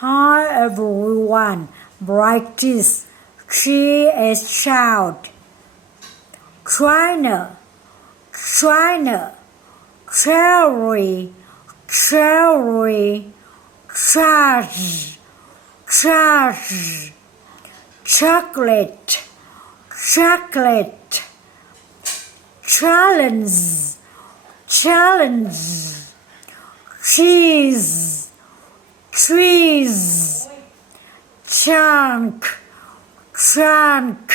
Hi everyone, practice. She is child. Trainer, trainer, cherry, cherry, charge, charge, chocolate, chocolate, challenge, challenge, cheese, trees, chunk, chunk,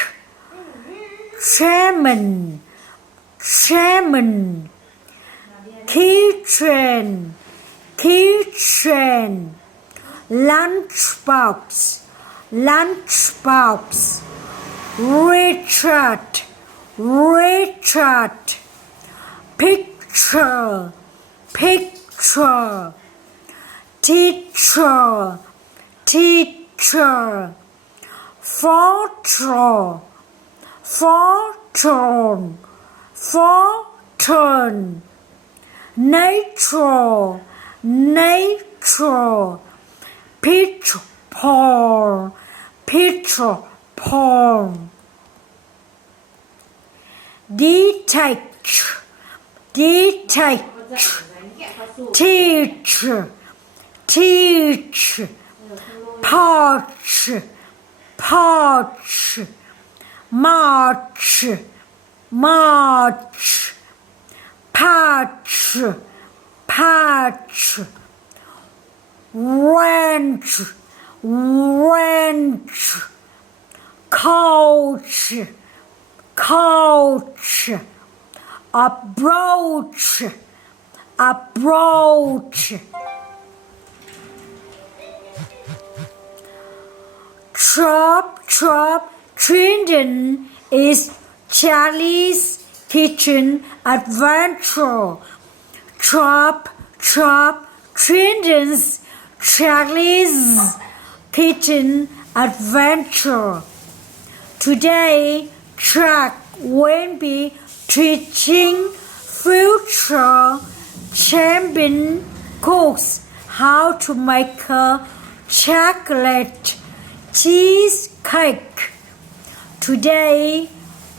salmon, salmon, kitchen, kitchen, lunchbox, lunchbox, Richard, Richard, picture, picture, teacher, teacher, photo, photon, photon, nature, nature, pitch porn, picture porn, detach, detach, teach, teach, pouch, pouch, march, march, patch, patch, wrench, wrench, couch, couch, approach, approach, chop, chop, children is Charlie's kitchen adventure. Chop, chop, children's Charlie's kitchen adventure. Today, Chuck will be teaching future champion cooks how to make a chocolate cheesecake. Today,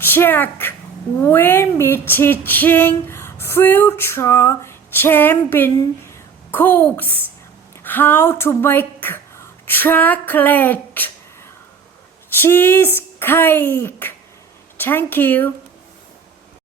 Chuck will be teaching future champion cooks how to make chocolate cheesecake. Thank you.